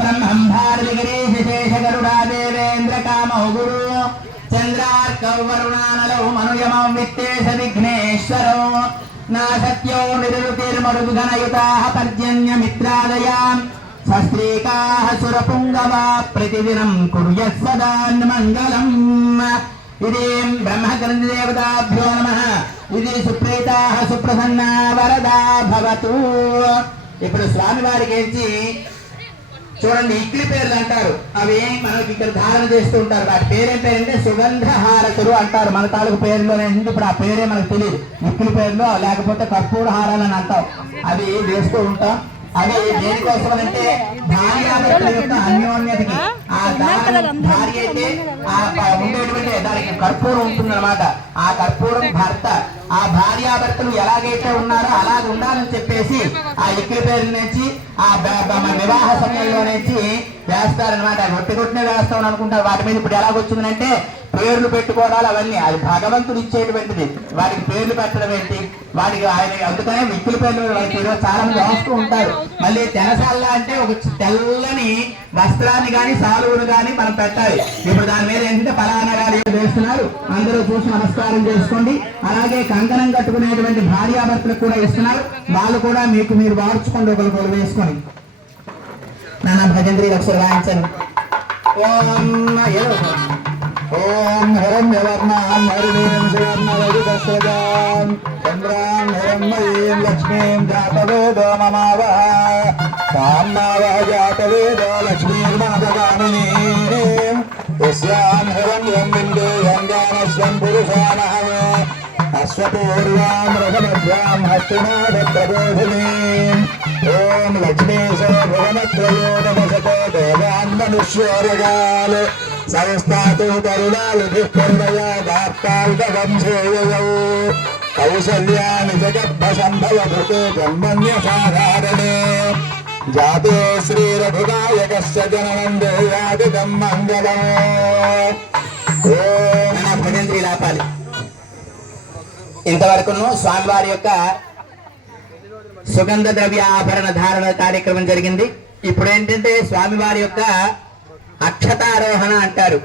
ब्रह्मं भारतिगिरीशेषगरुडा देवेन्द्र कामौ गुरु चंद्रार्कौ वरुणानलौ मनुयमं वित्तेश विघ्नेश्वरौ नासत्यो निरुतिर्मरुद्गणयुताः पर्जन्यमित्रादयाम् शस्त्रीकाः सुरपुङ्गवा प्रतिदिनं कुर्यः सदान्मङ्गलम् इति ब्रह्मग्रन्थिदेवताभ्यो नमः इति सुप्रीताः सुप्रसन्ना वरदा भवतु। ఇప్పుడు స్వామి వారికి ఏంచి చూడండి ఇక్లి పేర్లు అంటారు, అవి మనకి ఇక్కడ ధారణ చేస్తూ ఉంటారు. వాటి పేరేం పేరంటే సుగంధ హారతులు అంటారు. మన తాలూకు పేరులోనే ఇప్పుడు ఆ పేరే మనకు తెలియదు. ఇక్లి పేర్లు లేకపోతే కర్పూర హారాలు అని అంటాం, అవి వేస్తూ ఉంటాం. అవి దేనికోసం అంటే భార్యాభర్తల యొక్క అన్యోన్యతకి, ఆ భార్య అయితే ఆ ఉండేటువంటి దానికి కర్పూరం ఉంటుందన్నమాట. ఆ కర్పూరం భర్త, ఆ భార్యాభర్తలు ఎలాగైతే ఉన్నారో అలాగ ఉండాలని చెప్పేసి ఆ ఇక్కి పేరు నుంచి ఆ వివాహ సమయంలో నుంచి వేస్తారనమాట. కొట్టినే వేస్తామని అనుకుంటారు. వాటి మీద ఇప్పుడు ఎలాగొచ్చిందంటే పేర్లు పెట్టుకోవడాలు అవన్నీ అది భగవంతుడు ఇచ్చేటువంటిది. వాటికి పేర్లు పెట్టడం ఏంటి, వాటికి ఆయన అందుకనే విక్కుల పేర్లు చాలా మంది రాస్తూ ఉంటారు. మళ్ళీ తెనసాల అంటే ఒక తెల్లని వస్త్రాన్ని కానీ సాలువును కానీ మనం పెట్టాలి. ఇప్పుడు దాని మీద ఏంటంటే ఫలానా గారు వేస్తున్నారు, అందరూ చూసి నమస్కారం చేసుకోండి. అలాగే కంకణం కట్టుకునేటువంటి భార్యాభర్తలకు కూడా ఇస్తున్నారు, వాళ్ళు కూడా మీకు మీరు వార్చుకోండి, ఒకరు వేసుకొని నానా భజంత్రి అక్షర రాయించండి. ఓం హిరణ్యవర్ణాం హరిణీం సువర్ణరజితస్రజాం చంద్రాం హిరణ్మయీం లక్ష్మీం జాతవేదో మమావహ తాం మావహ జాతవేదో లక్ష్మీర్మాతగామినీం యస్యాం హిరణ్యం బిందేయం జానస్వం పురుషానహం అశ్వపూర్వాం రథమధ్యాం హస్తినాథప్రబోధినీం ఓం లక్ష్మీశో భువనత్రయో నమసతో దేవాన్ మనుష్యోరగాల్ సంస్థాతు తరుణాలుభిఃకరుణయా దాప్తాల్కవంశేయయౌ కౌసల్యాని జగద్భసంభవభృతే జన్మన్యసాధారణే జాతే శ్రీరఘునాయకస్య జననం దేయాదిదం మంగళం. ఓం భజంత్రి లాపాలి. ఇంతవరకును స్వామివారి యొక్క సుగంధ ద్రవ్య ఆభరణ ధారణ కార్యక్రమం జరిగింది. ఇప్పుడు ఏంటంటే స్వామివారి యొక్క అక్షతారోహణ అంటారు.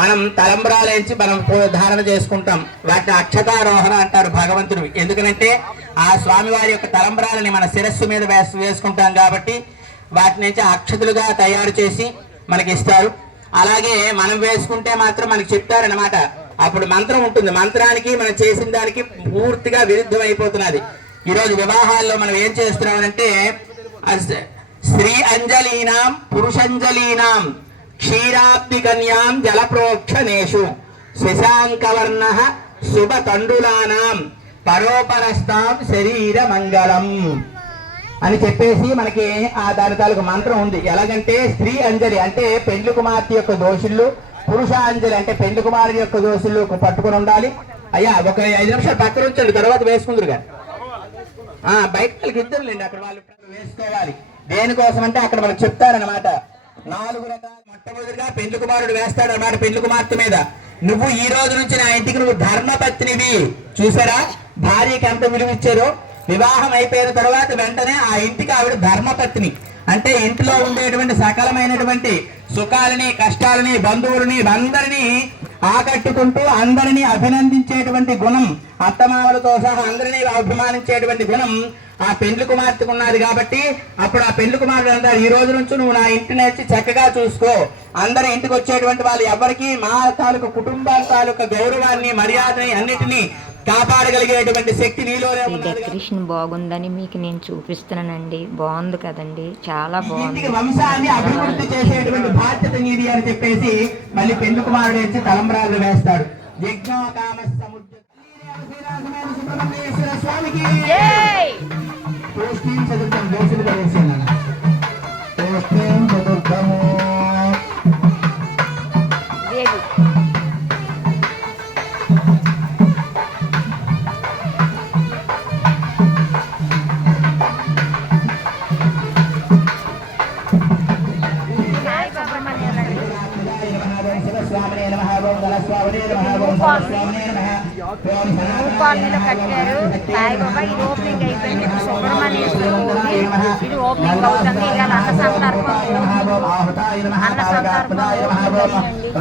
మనం తలంబ్రాలేంచి మనం ధారణ చేసుకుంటాం, వాటిని అక్షతారోహణ అంటారు భగవంతుడు. ఎందుకనంటే ఆ స్వామివారి యొక్క తలంబ్రాలని మన శిరస్సు మీద వేసుకుంటాం కాబట్టి వాటి నుంచి అక్షతులుగా తయారు చేసి మనకి ఇస్తారు. అలాగే మనం వేసుకుంటే మాత్రం మనకి చెప్తారనమాట. అప్పుడు మంత్రం ఉంటుంది, మంత్రానికి మనం చేసిన దానికి పూర్తిగా విరుద్ధం అయిపోతున్నది. ఈరోజు వివాహాల్లో మనం ఏం చేస్తున్నామనంటే స్త్రీ అంజలీనాం పురుషంజలీనాం క్షీరాబ్ది కన్యాం జలప్రోక్షణేషు శశాంకవర్ణ శుభ తండులానాం పరోపరస్తాం శరీర మంగళం అని చెప్పేసి మనకి ఆ దాని తాలూకు మంత్రం ఉంది. ఎలాగంటే స్త్రీ అంజలి అంటే పెండ్లి కుమార్తె యొక్క దోషులు, పురుష అంజలి అంటే పెండ్లి కుమారుడి యొక్క దోషులు పట్టుకుని ఉండాలి. అయ్యా ఒక 5 నిమిషాలు పక్కన ఉంచండి, తర్వాత వేసుకుందరు కానీ బయటకి ఇద్దరులేండి, అక్కడ వాళ్ళు వేసుకోవాలి. దేనికోసం అంటే అక్కడ మనకు చెప్తారనమాట 4 రకాల. మొట్టమొదటిగా పెండ్లి కుమారుడు వేస్తాడు అన్నమాట పెండ్లి కుమార్తె మీద, నువ్వు ఈ రోజు నుంచి నా ఇంటికి నువ్వు ధర్మపత్నివి. చూసారా భార్యకి ఎంత విలువ ఇచ్చారో. వివాహం అయిపోయిన తర్వాత వెంటనే ఆ ఇంటికి ఆవిడ ధర్మపత్ని అంటే ఇంట్లో ఉండేటువంటి సకలమైనటువంటి సుఖాలని కష్టాలని బంధువులని అందరినీ ఆకట్టుకుంటూ అందరినీ అభినందించేటువంటి గుణం, అత్తమామలతో సహా అందరినీ అభిమానించేటువంటి గుణం ఆ పెండ్లి కుమార్తెకు ఉన్నది. కాబట్టి అప్పుడు ఆ పెండ్లి కుమారుడు అంటారు, ఈ రోజు నుంచి నువ్వు నా ఇంటిని వచ్చి చక్కగా చూసుకో. అందరి ఇంటికి వచ్చేటువంటి వాళ్ళు ఎవరికి మా తాలూకు కుటుంబాల తాలూకు గౌరవాన్ని మర్యాదని అన్నిటినీ కాపాడగలిగేటువంటి శక్తి నీలోనే ఉంది. డెకరేషన్ బాగుందని మీకు నేను చూపిస్తున్నానండి. బాగుంది కదండి, చాలా బాగుంది. వంశాన్ని అభివృద్ధి చేసేటువంటి బాధ్యత నీది అని చెప్పేసి మళ్ళీ పెండ్లి కుమారుడు వచ్చి తలంబ్రాలు వేస్తాడు. యజ్ఞోకామ సముద్ర స్వామికి చదువుతాం దోషులుగా వేసాను చదువుతాము. కాలనీలో కట్టారు సాయిబాబా. ఇది ఓపెనింగ్ అయిపోయింది. సుబ్రహ్మణ్యేశ్వరం ఇది ఓపెనింగ్ అవుతుంది. ఇవాళ అన్న సంతానం రూపాయ నమః ఓం ఆహుతాయ నమః పావకాత్మదాయ నమః ఓం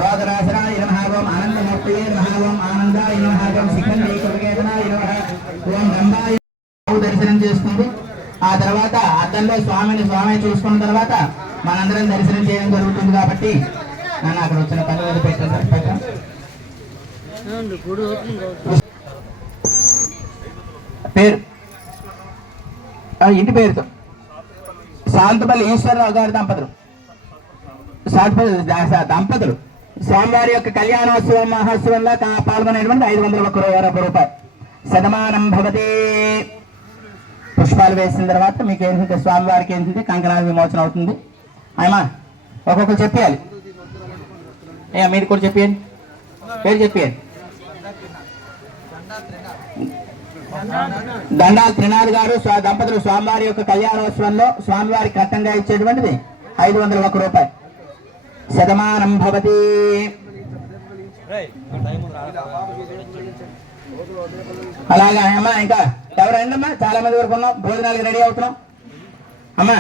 రోగనాశనాయ నమః ఓం ఆనందమూర్తయే నమః ఓం ఆనందాయ నమః ఓం శిఖండి కృతకేతనాయ నమః ఓం గంధాయ దర్శనం చేసుకుంది. ఆ తర్వాత అద్దంలో స్వామి చూసుకున్న తర్వాత మనందరం దర్శనం చేయడం జరుగుతుంది. కాబట్టి నన్ను అక్కడ వచ్చిన పని మీద పెట్టాను. పేరు ఇంటి పేరుతో శాంతపల్లి ఈశ్వరరావు గారి దంపతులు స్వామివారి యొక్క కళ్యాణోత్సవ మహోత్సవంలో పాల్గొనేటువంటి 501 రూపాయలు. శతమానం భవతే. పుష్పాలు వేసిన తర్వాత మీకు ఏంటంటే స్వామివారికి ఏంటంటే కంకణాల విమోచన అవుతుంది. అమ్మా ఒక్కొక్కరు చెప్పేయాలి. మీరు కూడా చెప్పేయండి. పేరు చెప్పేయండి. దండాల్ త్రినాథ్ గారు దంపతులు స్వామివారి యొక్క కళ్యాణోత్సవంలో స్వామివారి కట్టంగా ఇచ్చేటువంటిది 501 రూపాయలు. శతమానం భవతి. అలాగే అమ్మా ఇంకా ఎవరండమ్మా చాలా మంది వరకు ఉన్నాం. భోజనాలకు రెడీ అవుతున్నాం. అమ్మా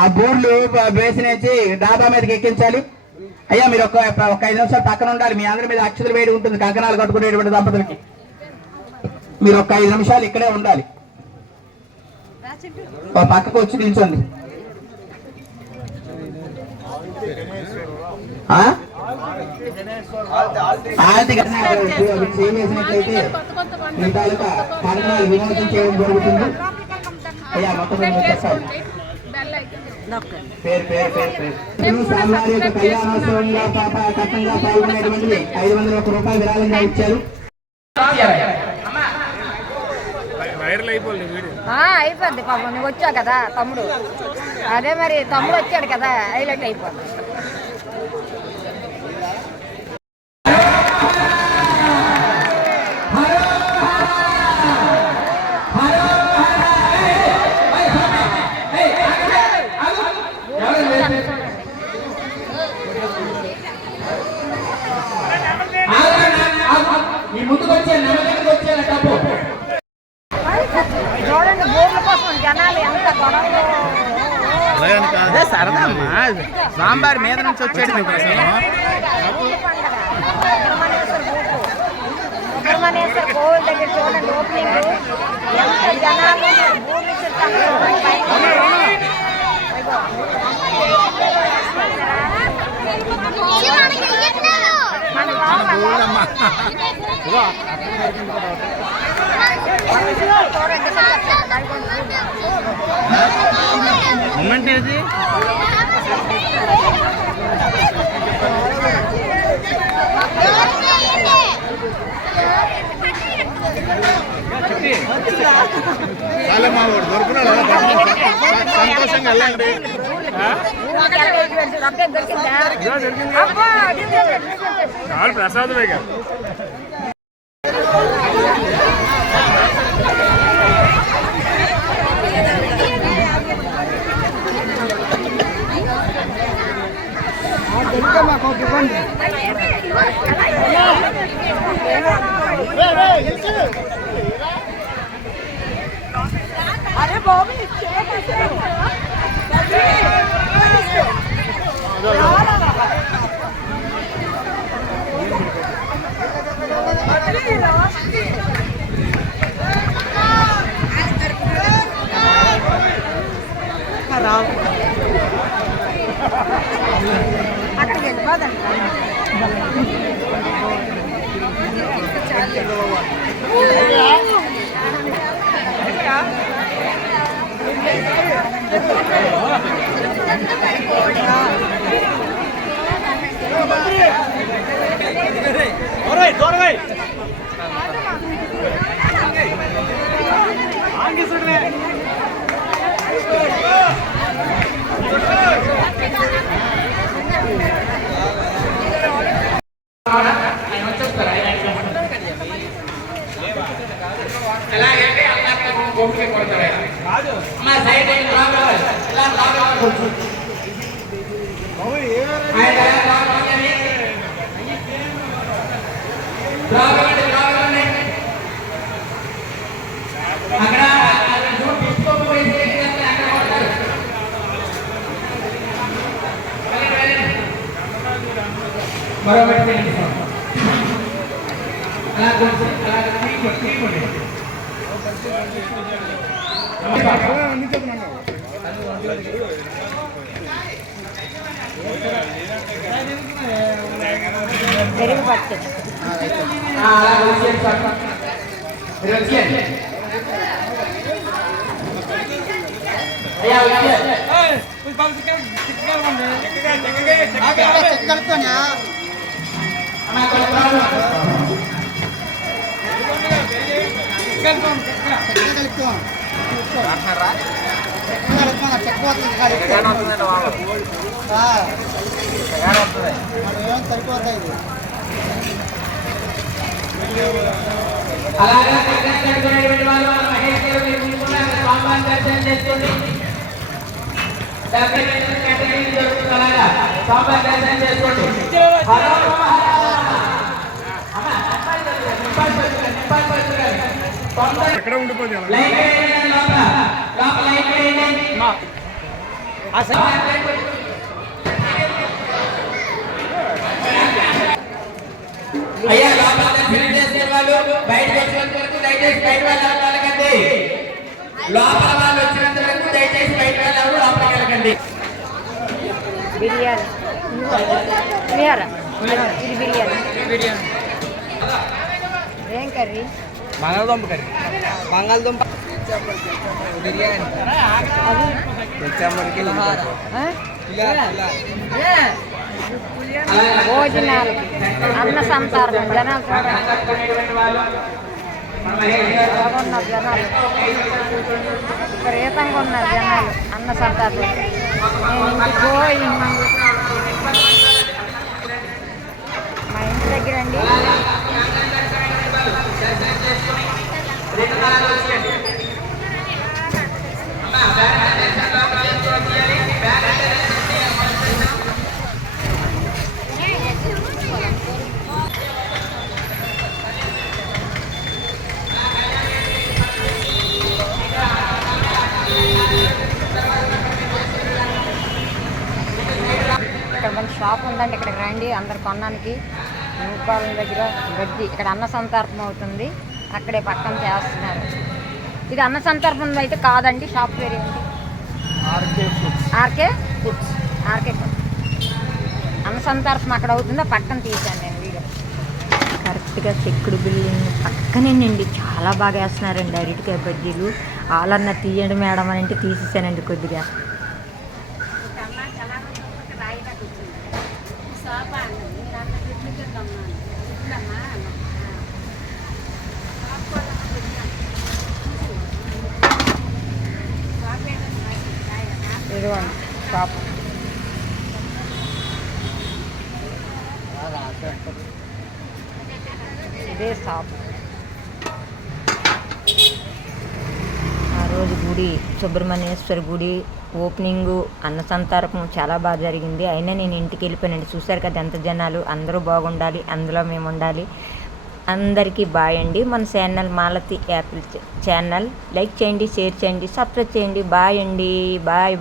ఆ బోర్లు వేసినేసి డాబా మీదకి ఎక్కించాలి. అయ్యా మీరు ఒక 5 నిమిషాలు పక్కన ఉండాలి. మీ అందరి మీద అక్షతలు వేడి ఉంటుంది. కంకణాలు కట్టుకునేటువంటి దంపతులకి మీరు ఒక 5 నిమిషాలు ఇక్కడే ఉండాలి. పక్కకు వచ్చి నిల్చోండి. చేసినట్లయితే మీ తాలూకా కంకణాలు విమోచన చేయడం జరుగుతుంది. అయ్యా మొత్తం చెప్పాలి. స్వామివారి యొక్క కళ్యాణోత్సవంగా కట్టంగా పాల్గొనేటువంటిది 501 రూపాయలు విరాళంగా ఇచ్చారు. అయిపోద్ది పాపం. నువ్వు వచ్చావు కదా తమ్ముడు. అదే మరి తమ్ముడు వచ్చాడు కదా హైలైట్ అయిపోద్ది. చూడండి బోర్ల కోసం జనాలు ఎంత గొడవ. సరదా అమ్మా. స్వామివారి మీద నుంచి వచ్చాడు. సుబ్రహ్మణ్యేశ్వర కోవిల్ దగ్గర చూడండి ఓపెనింగ్ ఎంత జనాలు. మూమెంట్ ఏది? సంతోషంగా వెళ్ళండి. ప్రసాదమే కదా. అరే బాబు అక్కడికి వెళ్ళిపోదండి. మరొకటి తెలుసుకోండి. అలా కొంచెం అలా తీసుకోండి. పెరుగు పచ్చడి అలా వచ్చేయండి. మీరు వచ్చేయండి. అయ్యా వచ్చేయండి. అమ్మా కొంచెం అలాగే కట్టుకునేటువంటి వాళ్ళు మన మహేష్ గారు మీరు ముందుకున్నారు స్వామివారి దర్శనం చేసుకోండి. కేటగిరీ జరుగుతుంది. అలాగా స్వామివారి దర్శనం చేసుకోండి. హర ఎక్కడ ఉండిపోతే అయ్యా లోపల దర్శనం చేసే వాళ్ళు బయటకు వచ్చినంత వరకు దయచేసి బయట వెళ్ళకండి. లోపల వాళ్ళు వచ్చినంత వరకు దయచేసి బయట వెళ్ళారు లోపలికి వెళ్ళకండి. బిర్యానీ పులిహోర ఇది బిర్యానీ ఏం కర్రీ బంగాళదుంప కర్రీ బంగాళదుంప బిర్యానీ భోజనాలకి అన్న సంతారం జనాలు ఉన్నారు జనాలు విపరీతంగా ఉన్నారు జనాలు అన్న సంతారం నేను ఇంటికి పోయి మా ఇంటి దగ్గర అండి ఇక్కడ మంచి షాప్ ఉందండి. ఇక్కడికి రండి అందరు కొనడానికి. నూపాలం దగ్గర గడ్డి ఇక్కడ అన్న సంతర్పణ అవుతుంది. అక్కడే పక్కన చేస్తున్నారు. ఇది అన్న సంతర్పణ అయితే కాదండి. షాప్ పేరు ఏంటి? RK Foods. అన్న సంతర్పణ అక్కడ అవుతుందా పక్కన తీసాను నేను వీడియో. కరెక్ట్గా చెక్కుడు బిల్డింగ్ పక్కనేనండి. చాలా బాగా వేస్తున్నారండి అరటికాయ బజ్జీలు. ఆలన్న తీయండి మేడం అని అంటే తీసేసానండి కొద్దిగా. ఇదిగోండి షాప్. ఇదే షాప్. ఆ రోజు గుడి సుబ్రహ్మణ్యేశ్వర గుడి ఓపెనింగు అన్న సంతర్పణం చాలా బాగా జరిగింది. అయినా నేను ఇంటికి వెళ్ళిపోయానండి. చూశారు కదా ఎంత జనాలు. అందరూ బాగుండాలి, అందులో మేము ఉండాలి. అందరికీ బాయ్ అండి. మన channel Malathi Apple channel like చేయండి, షేర్ చేయండి, సబ్స్క్రైబ్ చేయండి. బాయ్ అండి. బాయ్.